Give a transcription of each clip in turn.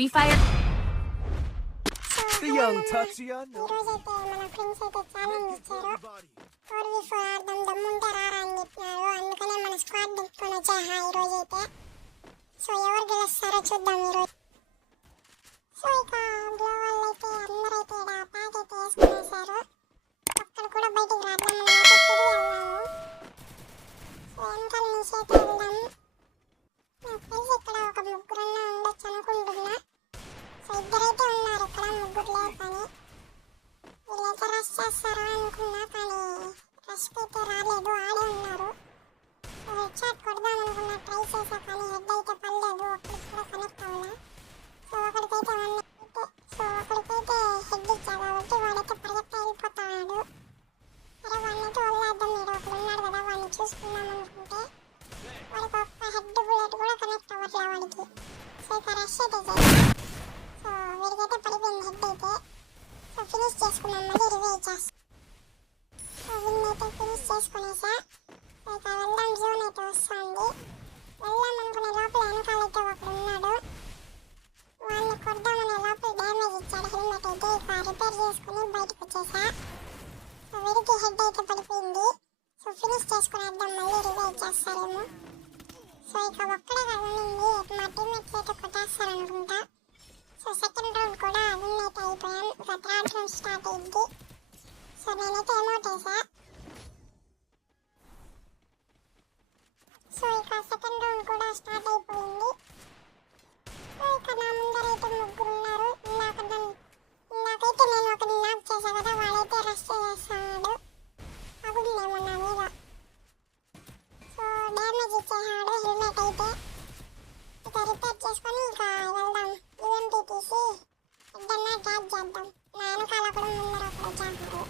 Free Fire. The young Tatiana. ఈరోజైతే మన friends అయితే ఛాలెంజ్ ఇచ్చారు. 4v4 ఆడదాం దమ్ముంటే రారా అని చెప్పినారు. అందుకనే మన స్క్వాడ్ దిక్కుని వచ్చాహా ఈరోజైతే. సో ఎవరు గెలుస్తారో చూద్దాం ఈరోజు. సో ఇక గ్లోవల్ అయితే అందరైతే ఇక్కడ ప్యాక్ అయితే వేసుకునేసారు. ఒక్కడు కూడా బయటికి రాద్దాం నేనైతే తిరిగి వెళ్ళాము. సో వెనకాల నుంచి అయితే వెళ్దాం. నాకు తెలిసి ఇక్కడ ఒక ముగ్గురన్నా ఉండొచ్చు అనుకుంటున్నా. సో ఇద్దరైతే ఉన్నారు ఇక్కడ, ముగ్గురు లేరు. కానీ వీళ్ళైతే రష్ చేస్తారా అనుకున్నా, కానీ రష్కి అయితే రాలేదు, ఆడే ఉన్నారు. సో హెడ్ షాట్ కొడదాం అనుకున్నా, ట్రై చేసా కానీ హెడ్ అయితే పడలేదు, ఒకరికి కూడా కనెక్ట్ అవ్వలే. సో ఒకరికైతే ఒకరికైతే హెడ్ ఇచ్చా కాబట్టి వాడైతే పరిగెత్తి వెళ్ళిపోతాడు. అరే వాడినైతే వదిలేద్దాం, మీరు ఒకరు ఉన్నాడు కదా వాడిని చూసుకుందాం అనుకుంటే వాడికి ఒక్క హెడ్ బుల్లెట్ కూడా కనెక్ట్ అవ్వట్లే వాడికి. సో ఇక రష్ అయితే చేస్తాం. సో వీడికైతే పడిపోయింది హెడ్ అయితే. సో ఫినిష్ చేసుకున్నాం, మళ్ళీ రివైవ్ చేస్తాం. సో విన్ అయితే ఫినిష్ చేసుకునేసా. సో ఇక వెళ్దాం, జోన్ అయితే వస్తుంది. వెళ్దాం అనుకునే లోపల వెనకాలైతే ఒకడు ఉన్నాడు. వాడిని కొడదామనే లోపల డ్యామేజ్ ఇచ్చాడు హెల్మెట్ అయితే. ఇక రిపేర్ చేసుకుని బయటకు వచ్చేసా. సో వీడికి హెడ్ అయితే పడిపోయింది. సో ఫినిష్ చేసుకునేద్దాం, మళ్ళీ రివైవ్ చేస్తారేమో. సో ఇక ఒక్కడే కదా ఉండింది, మా టీమ్మేట్స్ అయితే కొట్టేస్తారనుకుంటా. సో సెకండ్ రౌండ్ కూడా విన్ అయితే అయిపోయాం. ఇక థర్డ్ రౌండ్ స్టార్ట్ అయింది. సో నేనైతే ఎమోట్ వేసా. సో ఇక సెకండ్ రౌండ్ కూడా స్టార్ట్ అయిపోయింది. సో ఇక నా ముందరైతే ముగ్గురు ఉన్నారు. ఇందాకైతే నేను ఒకరిని నాక్ చేసా కదా, వాడైతే రష్ చేస్తున్నాడు. అగుండేమో నా మీద. సో డ్యామేజ్ ఇచ్చేసాడు హెల్మెట్ అయితే. ఇక రిపేర్ చేసుకొని ఇక వెళ్దాం. యూఎంపీ తీసి ఎద్దన్నా ట్యాప్ చేద్దాం. నా వెనకాల కూడా ముందర ఒకరు వచ్చారు.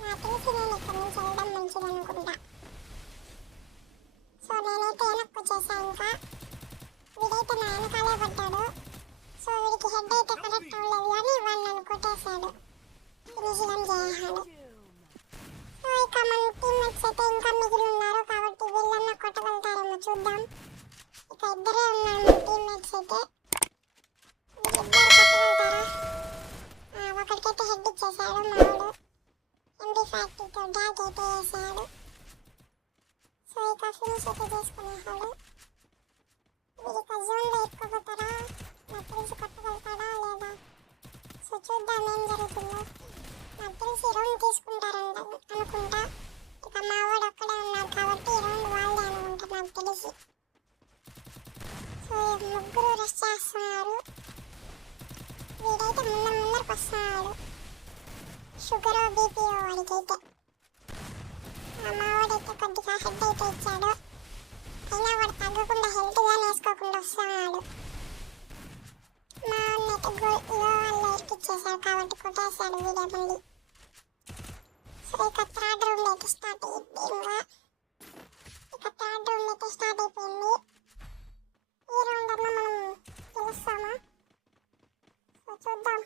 నాకు తెలిసి నేను ఇక్కడ నుంచి వెళ్ళడం మంచిది అనుకుంటా. సో నేనైతే వెనక్కి వచ్చేసా. ఇంకా వీడైతే నా వెనకాలే పడ్డాడు. సో వీడికి హెడ్ అయితే కనెక్ట్ అవ్వలేదు కానీ వాడు నన్ను కొట్టేశాడు, ఫినిషింగ్ చేసాడు. సో ఇక మన టీమ్మేట్స్ అయితే ఇంకా మిగిలి ఉన్నారు కాబట్టి వీళ్ళన్నా కొట్టగలుగుతారేమో చూద్దాం. ఇక ఇద్దరే ఉన్నారు మన టీమ్మేట్స్ అయితే. వీళ్ళిద్దరు కొట్టగలుగుతారా? ఒకరికైతే హెడ్ ఇచ్చేసాడు మావాడు. MP40తో డాక్ అయితే వేసాడు. సో ఇక ఫినిష్ అయితే చేసుకునేసాడు. వీడిక జోన్లో ఎత్తుకోపోతారా? నాకు తెలిసి కొట్టగలుగుతాడా లేదా? సో చూద్దాం ఏం జరుగుతుందో. నాకు తెలిసి రౌండ్ తీసుకుంటారంట అనుకుంటా. ఇక మా వాడు ఒక్కడే ఉన్నాడు కాబట్టి రౌండ్ వాళ్ళే అనుకుంటా నాకు తెలిసి. సో ముగ్గురు రష్ చేస్తున్నారు. వీడైతే ముందరకు వస్తున్నాడు. షుగర్ బీపీ వాడికైతే. మా వాడైతే కొద్దిగా హెడ్ అయితే ఇచ్చాడు. అయినా వాడు తగ్గకుండా హెల్త్గా వేసుకోకుండా వస్తున్నాడు. మా వాడినైతే వాళ్ళు ఎక్కిచ్చేసాడు కాబట్టి కొట్టేశాడు వీడియో మళ్ళీ. సో ఇక థర్డ్ రౌండ్ అయితే స్టార్ట్ అయ్యింది. ఇక థర్డ్ రౌండ్ అయితే స్టార్ట్ అయిపోయింది. ఈ రౌండ్ అన్నా మనం గెలుస్తామా? సో చూద్దాం.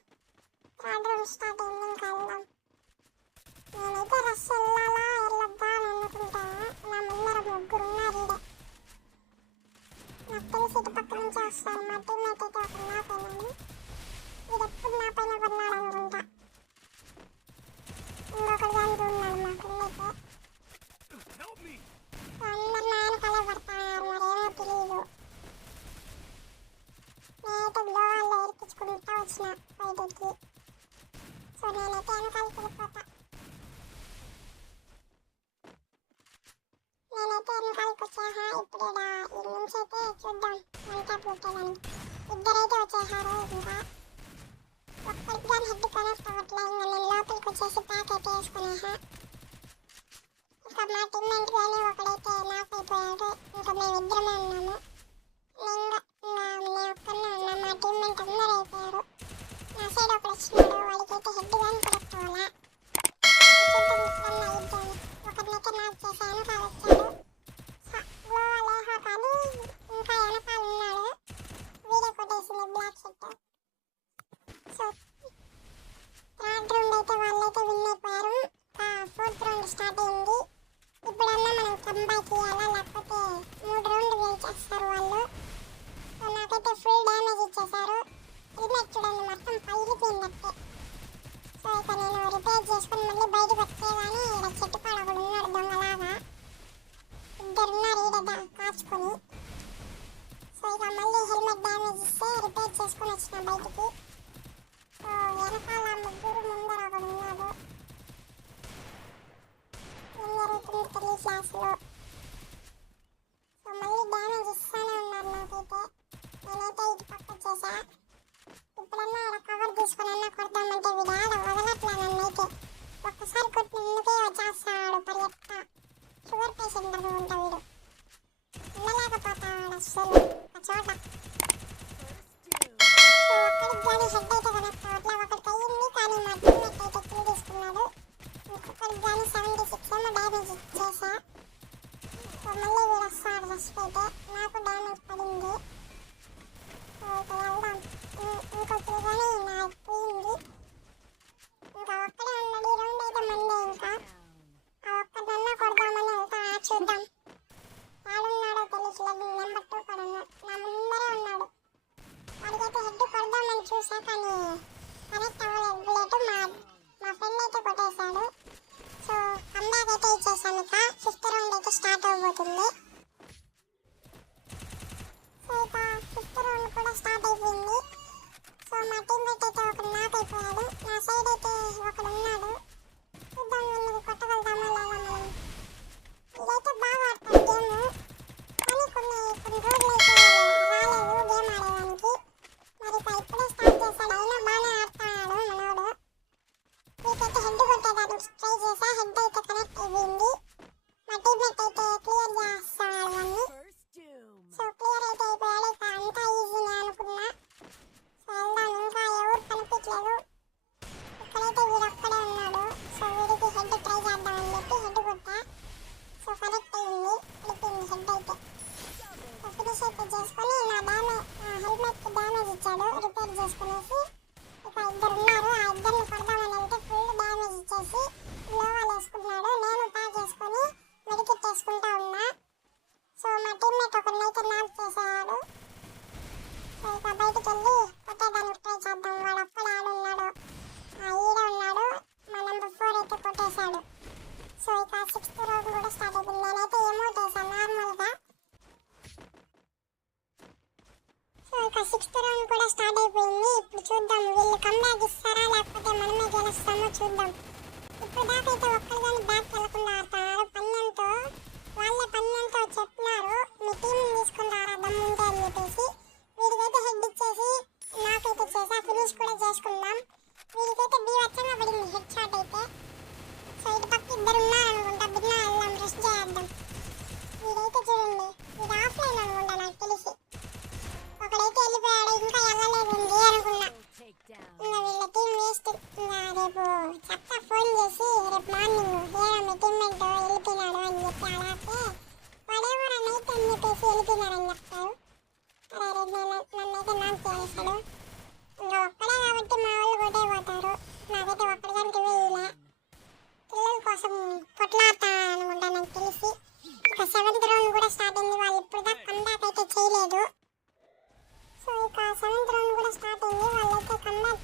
థర్డ్ రౌండ్ స్టార్ట్ అయింది, ఇంకా వెళ్దాం. నేనైతే రష్ వెళ్ళాలా వెళ్ళొద్దా అని అనుకుంటాను. నా ముందర ముగ్గురు ఉన్నారు ఈడ. నాకు తెలిసి ఇటు పక్క నుంచి వస్తారు. మా టీమ్మేట్ అయితే ఒక నా పైన, వీడు ఎప్పుడు నా పైన పడినాడు అనుకుంటా. ఇంకొకరు కానీ ఉన్నాడు మా టీమ్మేట్. అందరు నా వెనకాలే పడతారు, మరేమో తెలియదు. నేనైతే గ్లోవాల్లో ఎరికించుకుంటా వచ్చిన బయటికి. సో నేనైతే వెనకాలకి వెళ్ళిపోతా. నేనైతే వెనకాలకి వచ్చేసా. ఇప్పుడు ఈ నుంచి అయితే చూద్దాం ఎంత పుట్టాలని. ఇద్దరైతే వచ్చేసారు. ఇంకా ఒక్కరికి కానీ హెడ్ కనెక్ట్ అవ్వట్లే. ఇంకా నేను లోపలికి వచ్చేసి ప్యాక్ అయితే వేసుకునేసా. ఇంకా మా టీమ్మేట్ కానీ ఒకడైతే నాక్ అయిపోయాడు. ఇంకా మేము ఇద్దరమే ఉన్నాము. నేను ఒక్కనే ఉన్నా. మా టీమ్మేట్ అందరూ అయిపోయారు. నా సైడ్ ఒకడు వచ్చినాడు, వాడికైతే హెడ్ కానీ కనెక్ట్ అవ్వలే. ఒకరినైతే నాక్ చేశాను కావచ్చాడు. గ్లోవల్ కానీ ఇంకా వెనకాల ఉన్నాడు. వీడియో కొట్టేసింది black shirt. So third round అయితే వాళ్ళైతే విన్ అయిపోయారు. ఫోర్త్ రౌండ్ స్టార్ట్ అయింది. ఇప్పుడన్నా మనం కంబ్యాక్ చేయాలా లేకపోతే 3 రౌండ్లు గెలిచేస్తారు వాళ్ళు. సో నాకైతే ఫుల్ పగిలిపోయిందట్టే. సో ఇక నేను రిపేర్ చేసుకుని మళ్ళీ బయటకు వచ్చేగానే ఇక్కడ చెట్టు కాడ ఒకడు ఉన్నాడు దొంగలాగా. ఇద్దరున్నారు ఈడ కాచుకొని. సో ఇక మళ్ళీ హెల్మెట్ డ్యామేజ్ ఇస్తే రిపేర్ చేసుకొని వచ్చిన బయటికి. సో వెనకాల ముగ్గురు ముందర ఒకడు ఉన్నాడు. ఏం జరుగుతుంది తెలియ క్లాస్లో. సో మళ్ళీ డ్యామేజ్ ఇస్తూనే ఉన్నారు నాకైతే. నేనైతే ఇటు పక్క వచ్చేసా. ఇప్పుడన్నా ఆడ కవర్ తీసుకుని కొడదామంటే వీడు ఆడ వదలట్లా నన్నైతే. ఒక్కసారి కొట్టి ముందుకే వచ్చేస్తాడు పరిగెత్తా. షుగర్ పేషెంట్ అనుకుంటా వీడు. ఉండలేకపోతాడు అస్సలు ఒక చోట. సో ఒక్కడికి కానీ హెడ్ అయితే కనెక్ట్ అవ్వట్లా. ఒకటికి అయ్యింది కానీ మా టీమ్మేట్ అయితే కిల్ తీసుకున్నాడు. ఇంకొకరికి కానీ 76 ఏమో డ్యామేజ్ ఇచ్చేసా. సో మళ్ళీ వీడు వస్తాడు ఫస్ట్ అయితే. నాకు డ్యామేజ్ పడింది. సో ఇక వెళ్దాం. ఇంకొకరు కానీ నాకు పోయింది. ఇంకా ఒక్కడే ఉన్నాడు. ఈ రౌండ్ అయితే మందే. ఇంకా ఆ ఒక్కడన్నా కొడదామని వెళ్తా. చూద్దాం ఆడున్నాడో తెలియట్లేదు. నెంబర్ 2 కూడా ఉన్నాడు. నా ముందరే ఉన్నాడు. వాడికైతే హెడ్ కొడదామని చూసా కానీ కనెక్ట్ అవ్వలేదు బుల్లెట్. మా ఫ్రెండ్ అయితే కొట్టేశాడు. సో కంబ్యాక్ అయితే ఇచ్చేసాను. ఇక 5th రౌండ్ అయితే స్టార్ట్ అవ్వబోతుంది. సో ఇక 5th రౌండ్ కూడా స్టార్ట్ అయిపోయింది. సో మా టీమ్మేట్ అయితే ఒకడు నాక్ అయిపోయాడు. నా సైడ్ అయితే ఒకడు ఉన్నాడు. చూద్దాం వీళ్ళని కొట్టగలుగుతామా లేదా మనం. ఇదైతే బాగా ఆడతాడు గేమ్. కానీ కొన్ని రోజులు అయితే రాలేదు గేమ్ ఆడేదానికి. మరి ఇప్పుడే స్టార్ట్ చేశాడు. అయినా బాగానే ఆడుతున్నాడు మనోడు. వీకైతే హెడ్ కొట్టేదానికి ట్రై చేసా. హెడ్ అయితే కనెక్ట్ అయిపోయింది. మా టీమ్మేట్ అయితే క్లియర్ చేస్తున్నాడు అన్ని. సో క్లియర్ అయితే అయిపోయాడు. ఇక అంతా ఈజీనే అనుకున్నా. సో వెళ్దాం. ఇంకా ఎవరు కనిపించలేదు. ఇక్కడైతే వీడు ఒక్కడే ఉన్నాడు. సో వీడికి హెడ్ ట్రై చేద్దామని చెప్పి హెడ్ కొట్టా. సో కనెక్ట్ అయ్యింది. వెళ్ళిపోయింది హెడ్ అయితే. సో ఫినిష్ అయితే చేసుకొని నా హెల్మెట్కి డ్యామేజ్ ఇచ్చాడు. రిపేర్ చేసుకునేసి ఇక ఇద్దరు ఉన్నారు. ఆ ఇద్దరిని కొడదామని వెళ్తే ఫుల్ డ్యామేజ్ ఇచ్చేసి లోవాలు వేసుకున్నాడు. నేను ప్యాక్ చేసుకొని మెడికిట్ వేసుకుంటా ఉన్నా. సో మా టీమ్మేట్ ఒకరినైతే నాక్ చేశాడు. సో ఇక బయటికి వెళ్ళి కొట్టేదానికి ట్రై చేద్దాం. వాడు అక్కడ ఆడున్నాడు. ఈడ ఉన్నాడు. మా నెంబర్ 4 అయితే కొట్టేశాడు. సో ఇక 6th రౌండ్ కూడా స్టార్ట్ అయిపోయింది. నేనైతే ఎమోట్ వేసాను నార్మల్గా. సో ఇక 6th రౌండ్ కూడా స్టార్ట్ అయిపోయింది. ఇప్పుడు చూద్దాం వీళ్ళు కంబ్యాక్ ఇస్తారా లేకపోతే మనమే గెలుస్తామో చూద్దాం. ఇప్పుడు దాకా అయితే ఒక్కరు కానీ బ్యాక్ వెళ్ళకుండా ఆడుతున్నారు. వాళ్ళే పన్నెంతో చెప్పినారు మీ టీంని తీసుకుని రారా దమ్ముంటే అని చెప్పేసి. వీడికైతే హెడ్ ఇచ్చేసి నాకైతే చేసా. ఫినిష్ కూడా చేసుకుందాం. వీడికైతే బీవచ్చంగా పడింది హెడ్ షాట్ అయితే. సో ఇటు పక్క ఇద్దరు ఉన్నారనుకుంటా. బిన్నా వెళ్దాం రెస్ట్ చేద్దాం. వీడైతే చూడండి వీడు ఆఫ్లైన్ అనుకుంటా నాకు తెలిసి. ఒకడైతే వెళ్ళిపోయాడు. ఇంకా వెళ్ళలేదు అనుకున్నా. ఇంకా వీళ్ళ టీం వేస్ట్. ఇంకా రేపు చెప్తా ఫోన్ చేసి రేపు మార్నింగ్ ఏదో మీ టీమ్మేట్ వెళ్ళిపోయినాడు అని చెప్పి అలాగే వాడేమో నైట్ అని చెప్పేసి వెళ్ళిపోయినారని చెప్తారు. అరే రేపు నన్నైతే నాకు చేస్తాడు. ఇంకా ఒక్కడే కాబట్టి మా వాళ్ళు కొట్టే పోతారు. నాకైతే ఒక్కడికంటే వేయలే. పిల్లల కోసం కొట్లాడతాను అనుకుంటా నాకు తెలిసి. ఇక 7th రౌండ్ కూడా స్టార్ట్ అయింది. వాళ్ళు ఇప్పుడు దాకా కంబ్యాక్ అయితే చేయలేదు. సో ఇక 7th రౌండ్ కూడా స్టార్ట్ అయింది. వాళ్ళైతే కంబ్యాక్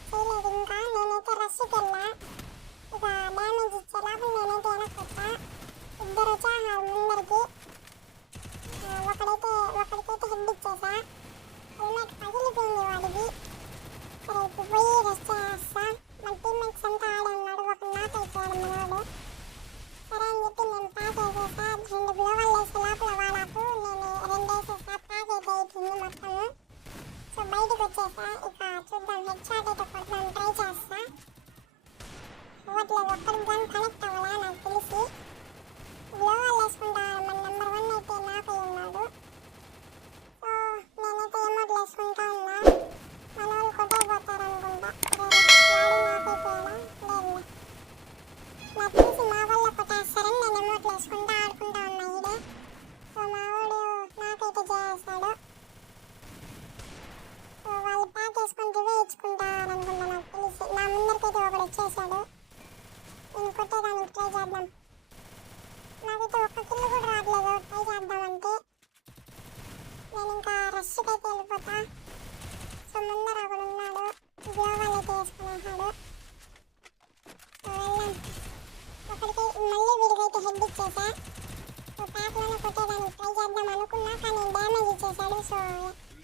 సో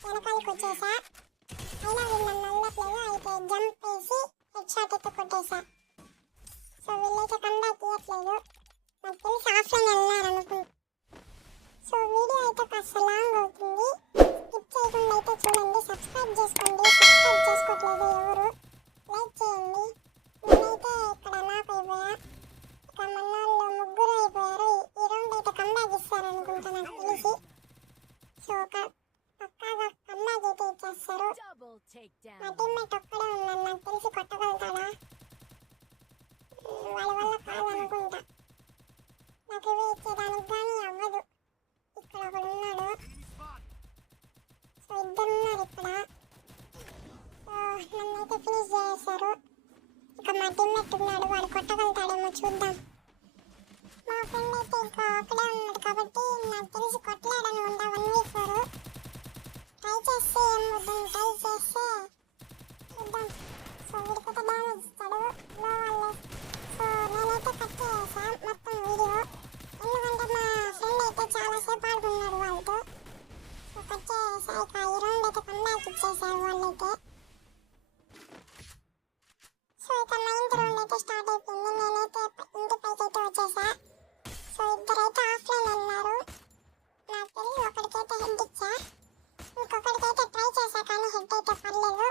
వెనకాలకి వచ్చేసా. అయినా వీళ్ళు నన్ను వదలట్లేదు. అయితే జంప్ వేసి హెడ్ షాట్ అయితే కొట్టేసా. సో వీళ్ళైతే కంబ్యాక్ ఇవ్వట్లేదు. నాకు తెలిసి ఆఫ్లైన్ వెళ్ళారు అనుకుంటా. సో వీడియో అయితే కాస్త లాంగ్ అవుతుంది. స్కిప్ చేయకుండా అయితే చూడండి. సబ్స్క్రైబ్ చేసుకోండి. సబ్స్క్రైబ్ చేసుకోవట్లేదు ఎవరు, లైక్ చేయండి. నేనైతే ఇక్కడ నాక్ అయిపోయా. ఇక మన వాళ్ళు ముగ్గురు అయిపోయారు. ఈ రౌండ్ అయితే కంబ్యాక్ ఇస్తారనుకుంటా నాకు తెలిసి. సో పక్కాగా కంబ్యాక్ అయితే ఇచ్చేస్తారు. మా టీమ్మేట్ ఒక్కడే ఉన్నాను. నాకు తెలిసి కొట్టగలుగుతాడా? వాళ్ళ వల్ల కాదనుకుంటా. నాకు ఇవి ఇచ్చేదానికి కానీ అవ్వదు. ఇక్కడ ఒకడు ఉన్నాడు. సో ఇద్దరు ఉన్నారు ఇక్కడ. సో నన్నైతే ఫినిష్ చేసేసారు. ఇక మా టీమ్మేట్ ఉన్నాడు. వాడు కొట్టగలుగుతాడేమో చూద్దాం. మా ఫ్రెండ్ అయితే ఇంకా అక్కడే ఉన్నాడు కాబట్టి నాకు తెలిసి కొట్టలేడనుకుంటా. 1v4 ట్రై చేస్తే ఏం వద్దాం. ట్రై చేస్తే చూద్దాం. సో వీడికైతే డ్యామేజ్ ఇస్తాడు. లో వాళ్ళే. సో నేనైతే కట్ చేసా మొత్తం వీడియో. ఎందుకంటే మా ఫ్రెండ్ అయితే చాలాసేపు ఆడుకున్నాడు వాళ్ళతో. సో కట్ చేసా. ఇక ఈ రౌండ్ అయితే కంబ్యాక్ ఇచ్చేసారు వాళ్ళైతే. సో ఇక 9th రౌండ్ అయితే స్టార్ట్ అయిపోయింది. నేనైతే ఇంటి పైకి అయితే వచ్చేసా. సో ఇద్దరైతే ఆఫ్లైన్ వెళ్ళారు. నాకు తెలిసి ఒకరికైతే హెడ్ ఇచ్చా. ఇంకొకరికైతే ట్రై చేశా కానీ హెడ్ అయితే పడలేదు.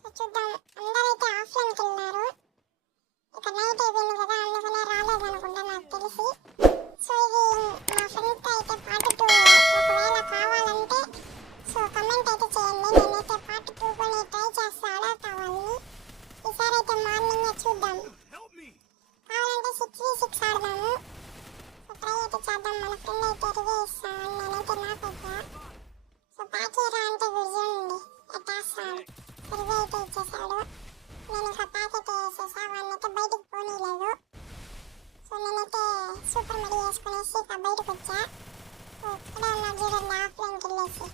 సో చూద్దాం. అందరైతే ఆఫ్లైన్కి వెళ్ళారు. ఇక నైట్ అయిపోయింది కదా, అందుకనే రాలేదనుకుంటా నాకు తెలిసి. సో ఇది మా ఫ్రెండ్తో అయితే పార్ట్ 2 ఒకవేళ కావాలంటే సో కమెంట్ అయితే చేయండి. నేనైతే పార్ట్ 2 కొని ట్రై చేస్తా ఆడతా వాళ్ళని. ఈసారి అయితే మార్నింగే చూద్దాం. కావాలంటే 6v6 ఆడదాము. సో ట్రై అయితే చేద్దాం. మన ఫ్రెండ్ అయితే రివ్యూ ఇస్తాను. నేనైతే నాకైతే సో ప్యాకేరా అంటే విజయండి ఎట్టేస్తాను. రివ్యూ అయితే ఇచ్చేసాడు. నేను ఇంకా ప్యాకెట్ వేసేసా. వాళ్ళైతే బయటకు పోనీలేదు. సో నేనైతే సూపర్ మెడి వేసుకునేసి ఇక బయటకు వచ్చా. సో ఇక్కడే ఉన్నాడు చూడండి ఆఫ్లైన్కి వెళ్ళేసి.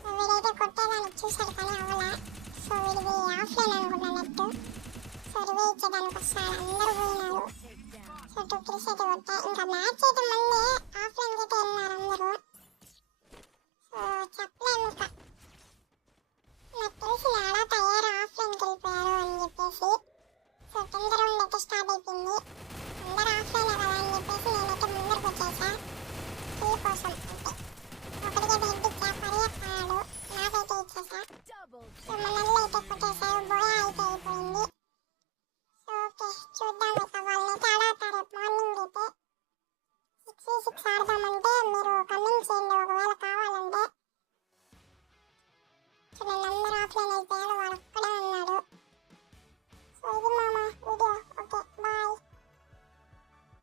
సో వీడైతే కొట్టేదానికి చూశాడు కానీ అవ్వలా. సో వీడిది ఆఫ్లైన్ అనుకున్నా నెట్. సో రివ్యూ ఇచ్చేదానికి వస్తాడు. అందరూ పోయినారు. సో 2 kills అయితే కొట్టాయి. ఇంకా మ్యాచ్ అయితే మళ్ళీ ఆఫ్లైన్కి అయితే వెళ్ళినారు అందరూ. సో చెప్పలేము ఇక. నాకు తెలిసి ఆడతా అయ్యారు ఆఫ్లైన్కి వెళ్ళిపోయారు అని చెప్పేసి. సో 10th రౌండ్ అయితే స్టార్ట్ అయిపోయింది. అందరూ ఆఫ్లైన్ కదా అని చెప్పేసి నేనైతే ముందరకు వచ్చేసా కిల్ కోసం.